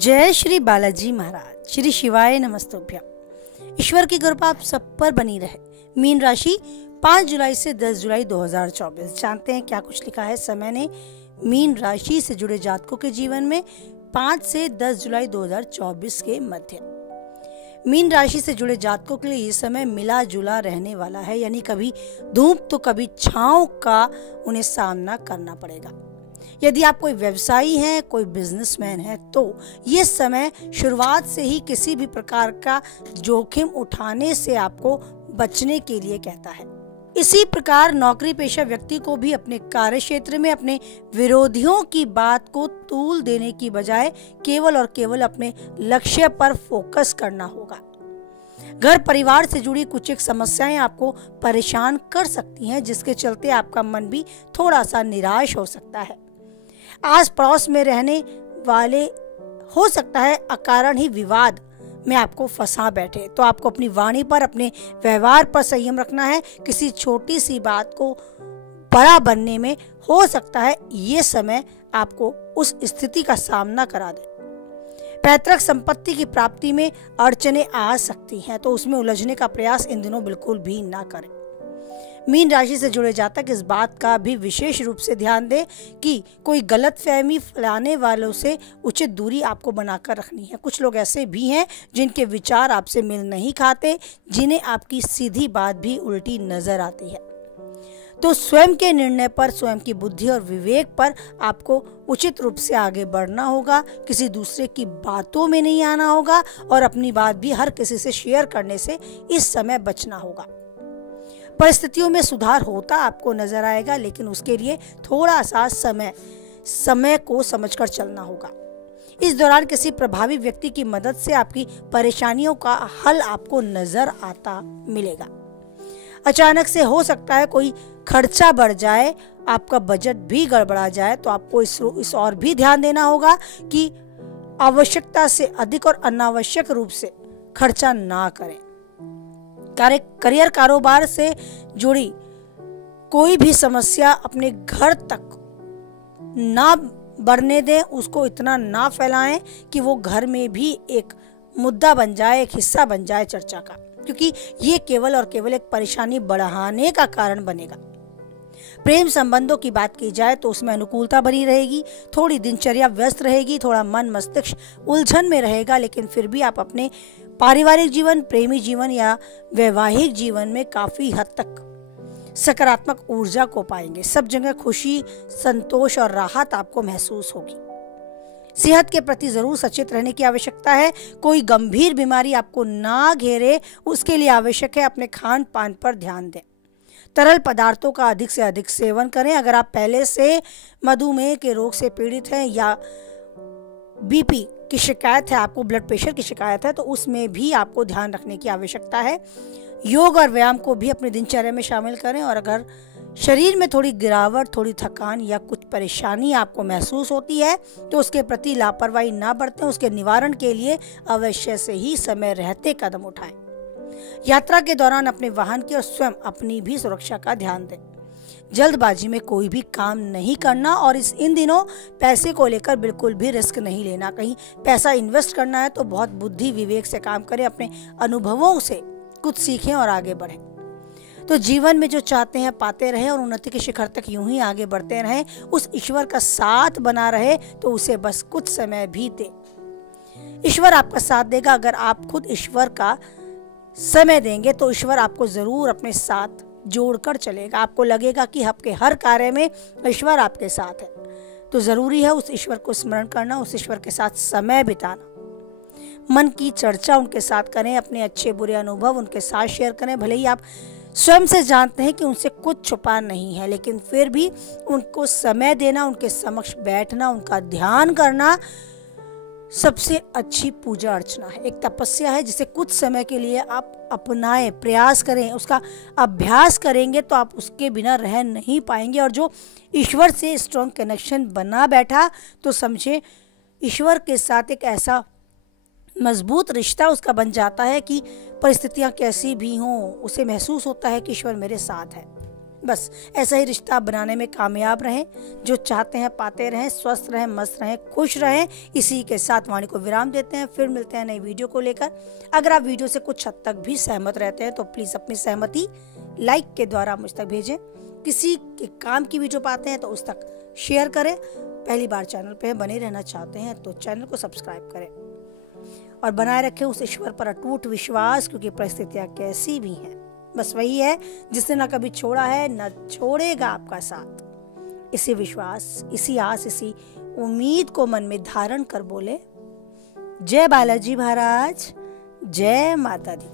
जय श्री बालाजी महाराज। श्री शिवाय नमस्तुभ्यम। ईश्वर की कृपा आप सब पर बनी रहे। मीन राशि 5 जुलाई से 10 जुलाई 2024। जानते हैं क्या कुछ लिखा है समय ने मीन राशि से जुड़े जातकों के जीवन में 5 से 10 जुलाई 2024 के मध्य। मीन राशि से जुड़े जातकों के लिए ये समय मिला जुला रहने वाला है, यानी कभी धूप तो कभी छांव का उन्हें सामना करना पड़ेगा। यदि आप कोई व्यवसायी हैं, कोई बिजनेसमैन है, तो ये समय शुरुआत से ही किसी भी प्रकार का जोखिम उठाने से आपको बचने के लिए कहता है। इसी प्रकार नौकरी पेशा व्यक्ति को भी अपने कार्य क्षेत्र में अपने विरोधियों की बात को तूल देने की बजाय केवल और केवल अपने लक्ष्य पर फोकस करना होगा। घर परिवार से जुड़ी कुछ एक समस्याएं आपको परेशान कर सकती हैं, जिसके चलते आपका मन भी थोड़ा सा निराश हो सकता है। आस पड़ोस में रहने वाले हो सकता है अकारण ही विवाद में आपको फंसा बैठे, तो आपको अपनी वाणी पर, अपने व्यवहार पर संयम रखना है। किसी छोटी सी बात को बड़ा बनने में हो सकता है ये समय आपको उस स्थिति का सामना करा दे। पैतृक संपत्ति की प्राप्ति में अड़चनें आ सकती हैं, तो उसमें उलझने का प्रयास इन दिनों बिल्कुल भी ना करें। मीन राशि से जुड़े जातक इस बात का भी विशेष रूप से ध्यान दें कि कोई गलतफहमी फैलाने वालों से उचित दूरी आपको बनाकर रखनी है। कुछ लोग ऐसे भी हैं जिनके विचार आपसे मेल नहीं खाते, जिन्हें आपकी सीधी बात भी उल्टी नजर आती है। तो स्वयं के निर्णय पर, स्वयं की बुद्धि और विवेक पर आपको उचित रूप से आगे बढ़ना होगा। किसी दूसरे की बातों में नहीं आना होगा और अपनी बात भी हर किसी से शेयर करने से इस समय बचना होगा। परिस्थितियों में सुधार होता आपको नजर आएगा, लेकिन उसके लिए थोड़ा सा समय को समझकर चलना होगा। इस दौरान किसी प्रभावी व्यक्ति की मदद से आपकी परेशानियों का हल आपको नजर आता मिलेगा। अचानक से हो सकता है कोई खर्चा बढ़ जाए, आपका बजट भी गड़बड़ा जाए, तो आपको इस और भी ध्यान देना होगा कि आवश्यकता से अधिक और अनावश्यक रूप से खर्चा ना करें। करियर कारोबार से जुड़ी कोई भी समस्या अपने घर तक ना बढ़ने दें, उसको इतना ना फैलाएं कि वो घर में भी एक मुद्दा बन जाए, एक हिस्सा बन जाए चर्चा का, क्योंकि ये केवल और केवल एक परेशानी बढ़ाने का कारण बनेगा। प्रेम संबंधों की बात की जाए तो उसमें अनुकूलता बनी रहेगी, थोड़ी दिनचर्या व्यस्त रहेगी, थोड़ा मन मस्तिष्क उलझन में रहेगा, लेकिन फिर भी आप अपने पारिवारिक जीवन, प्रेमी जीवन या वैवाहिक जीवन में काफी हद तक सकारात्मक ऊर्जा को पाएंगे। सब जगह खुशी, संतोष और राहत आपको महसूस होगी। सेहत के प्रति जरूर सचेत रहने की आवश्यकता है। कोई गंभीर बीमारी आपको ना घेरे, उसके लिए आवश्यक है अपने खान पान पर ध्यान दें। तरल पदार्थों का अधिक से अधिक सेवन करें। अगर आप पहले से मधुमेह के रोग से पीड़ित हैं या बीपी की शिकायत है, आपको ब्लड प्रेशर की शिकायत है, तो उसमें भी आपको ध्यान रखने की आवश्यकता है। योग और व्यायाम को भी अपनी दिनचर्या में शामिल करें। और अगर शरीर में थोड़ी गिरावट, थोड़ी थकान या कुछ परेशानी आपको महसूस होती है, तो उसके प्रति लापरवाही ना बरतें। उसके निवारण के लिए अवश्य से ही समय रहते कदम उठाएं। यात्रा के दौरान अपने वाहन की और स्वयं अपनी भी सुरक्षा का ध्यान दें। जल्दबाजी में कोई भी काम नहीं करना और इन दिनों पैसे को लेकर बिल्कुल भी रिस्क नहीं लेना। कहीं पैसा इन्वेस्ट करना है तो बहुत बुद्धि विवेक से काम करें, अपने अनुभवों से कुछ सीखें और आगे बढ़ें। तो जीवन में जो चाहते हैं पाते रहें और उन्नति के शिखर तक यूं ही आगे बढ़ते रहें। उस ईश्वर का साथ बना रहे तो उसे बस कुछ समय भी दे। ईश्वर आपका साथ देगा। अगर आप खुद ईश्वर का समय देंगे तो ईश्वर आपको जरूर अपने साथ जोड़कर चलेगा। आपको लगेगा कि आपके हर कार्य में ईश्वर आपके साथ है, तो जरूरी है उस ईश्वर को स्मरण करना, उस ईश्वर के साथ समय बिताना। मन की चर्चा उनके साथ करें, अपने अच्छे बुरे अनुभव उनके साथ शेयर करें। भले ही आप स्वयं से जानते हैं कि उनसे कुछ छुपा नहीं है, लेकिन फिर भी उनको समय देना, उनके समक्ष बैठना, उनका ध्यान करना सबसे अच्छी पूजा अर्चना है। एक तपस्या है जिसे कुछ समय के लिए आप अपनाएं, प्रयास करें, उसका अभ्यास करेंगे तो आप उसके बिना रह नहीं पाएंगे। और जो ईश्वर से स्ट्रॉन्ग कनेक्शन बना बैठा, तो समझे ईश्वर के साथ एक ऐसा मजबूत रिश्ता उसका बन जाता है कि परिस्थितियां कैसी भी हों, उसे महसूस होता है कि ईश्वर मेरे साथ है। बस ऐसा ही रिश्ता बनाने में कामयाब रहें। जो चाहते हैं पाते रहें, स्वस्थ रहें, मस्त रहें, खुश रहें। इसी के साथ वाणी को विराम देते हैं, फिर मिलते हैं नई वीडियो को लेकर। अगर आप वीडियो से कुछ हद तक भी सहमत रहते हैं तो प्लीज़ अपनी सहमति लाइक के द्वारा मुझ तक भेजें। किसी के काम की वीडियो पाते हैं तो उस तक शेयर करें। पहली बार चैनल पे बने रहना चाहते हैं तो चैनल को सब्सक्राइब करें और बनाए रखें उस ईश्वर पर अटूट विश्वास, क्योंकि परिस्थितियाँ कैसी भी हैं बस वही है जिसने ना कभी छोड़ा है ना छोड़ेगा आपका साथ। इसी विश्वास, इसी आस, इसी उम्मीद को मन में धारण कर बोले, जय बालाजी महाराज, जय माता दी।